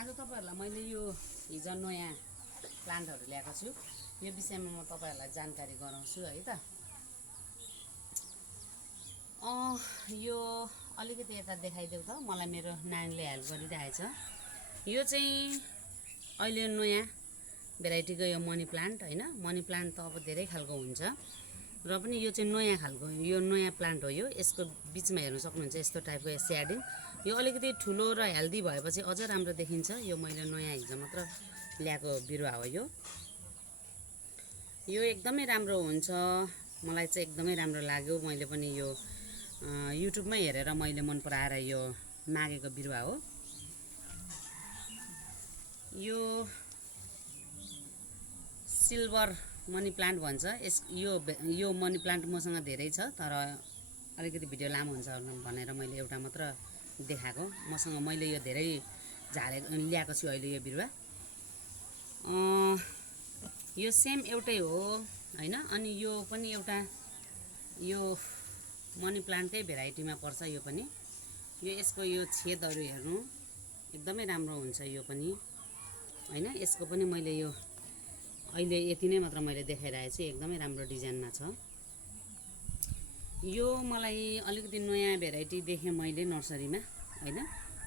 आज तपाईहरुलाई मैले यो हिजो नयाँ प्लान्टहरु ल्याएको छु। यो विषयमा म तपाईहरुलाई जानकारी गराउँछु है त। यो अलिकति यता देखाइदेऊ त, मलाई मेरो नानीले हेल्प गरिरहेछ। यो चाहिँ अहिले नयाँ भेराइटीको यो मनी प्लान्ट हैन। मनी प्लान्ट त अब धेरै खालको हुन्छ र पनि यो चाहिँ नयाँ खालको, यो नयाँ प्लान्ट हो। यो यसको बीचमा हेर्न सक्नुहुन्छ यस्तो टाइपको स्याडिङ। यो अलिकति ठुलो र हेल्दी भएपछि अझ राम्रो देखिन्छ। यो मैले नयाँ हिजो मात्र ल्याएको बिरुवा हो यो। यो एकदमै राम्रो हुन्छ, मलाई चाहिँ एकदमै राम्रो लाग्यो। मैले पनि यो युट्युबमै हेरेर मैले मन पराएर यो मागेको बिरुवा हो। यो सिल्भर मनी प्लान्ट भन्छ। यो मनी प्लान्ट मसँग धेरै छ, तर अलिकति भिडियो लामो हुन्छ भनेर मैले एउटा मात्र देखाएको। मसँग मैले यो धेरै ल्याएको छु अहिले यो बिरुवा। यो सेम एउटै हो हैन। अनि यो पनि एउटा यो मनी प्लान्टकै भेराइटीमा पर्छ। यो पनि यो यसको यो छेदहरु हेर्नु एकदमै राम्रो हुन्छ यो पनि हैन। यसको पनि मैले यो अहिले यति नै मात्र मैले देखाइरहेको छु। एकदमै राम्रो डिजाइनमा छ। यो मलाई अलिकति नयाँ भेराइटी देखेँ मैले नर्सरीमा हैन।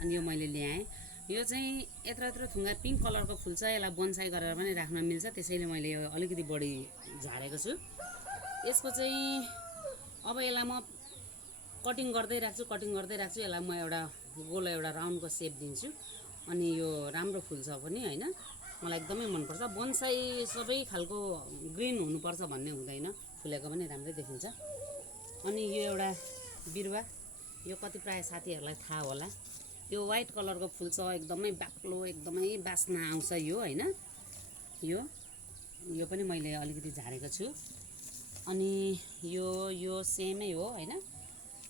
अनि यो मैले ल्याएँ। यो चाहिँ यत्रो थुङ्गा पिङ्क कलरको फुल छ। यसलाई बोन्साई गरेर पनि राख्न मिल्छ, त्यसैले मैले यो अलिकति बढी झारेको छु। यसको चाहिँ अब यसलाई म कटिङ गर्दै राख्छु। यसलाई म एउटा गोलो एउटा राउन्डको सेप दिन्छु। अनि यो राम्रो फुल्छ पनि हैन। मलाई एकदमै मन पर्छ। बोन्साई सबै खालको ग्रीन हुनुपर्छ भन्ने हुँदैन, फुलेको पनि राम्रै देखिन्छ। अनि यो एउटा बिरुवा, यो कति प्राय साथीहरूलाई थाहा होला। यो व्हाइट कलरको फुल छ, एकदमै बाक्लो, एकदमै बास्ना आउँछ यो हैन। यो पनि मैले अलिकति झारेको छु। अनि यो सेमै हो हैन।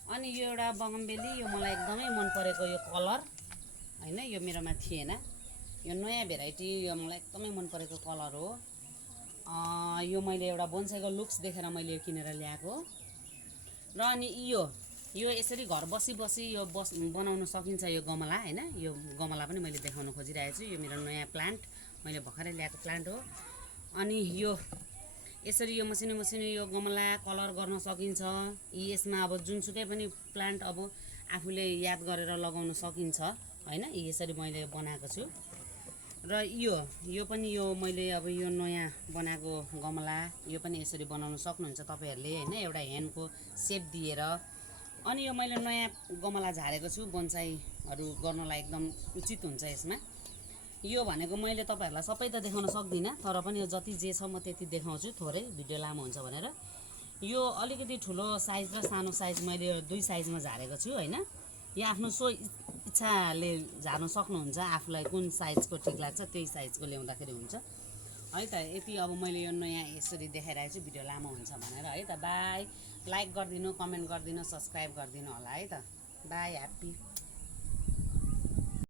अनि यो एउटा बगनबेली, यो मलाई एकदमै मन परेको यो कलर हैन। यो मेरोमा थिएन, यो नयाँ भेराइटी, यो मलाई एकदमै मन परेको कलर हो। यो मैले एउटा बोन्साईको लुक्स देखेर मैले यो किनेर ल्याएको। र अनि यो यसरी घर बसी यो बनाउन सकिन्छ यो गमला हैन। यो गमला पनि मैले देखाउन खोजिरहेको छु। यो मेरो नयाँ प्लान्ट, मैले भर्खरै ल्याएको प्लान्ट हो। अनि यो यसरी यो मसिनो यो गमला कलर गर्न सकिन्छ। यसमा अब जुनसुकै पनि प्लान्ट अब आफूले याद गरेर लगाउन सकिन्छ हैन। यसरी मैले बनाएको छु। र यो पनि यो मैले अब यो नयाँ बनाएको गमला, यो पनि यसरी बनाउन सक्नुहुन्छ तपाईहरुले हैन, एउटा ह्यान्डको सेप दिएर। अनि यो मैले नयाँ गमला झारेको छु, बोन्साईहरु गर्नलाई एकदम उचित हुन्छ यसमा। यो भनेको मैले तपाईहरुलाई सबै त देखाउन सक्दिनँ, तर पनि यो जति जे छ म त्यति देखाउँछु, थोरै भिडियो लामो हुन्छ भनेर। यो अलिकति ठुलो साइज र सानो साइज मैले दुई साइजमा झारेको छु हैन। यो आफ्नो इच्छाले झार्न सक्नुहुन्छ। आफूलाई कुन साइजको ठिक लाग्छ त्यही साइजको ल्याउँदाखेरि हुन्छ है त। यति अब मैले यो नयाँ यसरी देखाइरहेको छु, भिडियो लामो हुन्छ भनेर है त। बाई, लाइक गरिदिनु, कमेन्ट गरिदिनु, सब्स्क्राइब गरिदिनु होला है त। By, happy.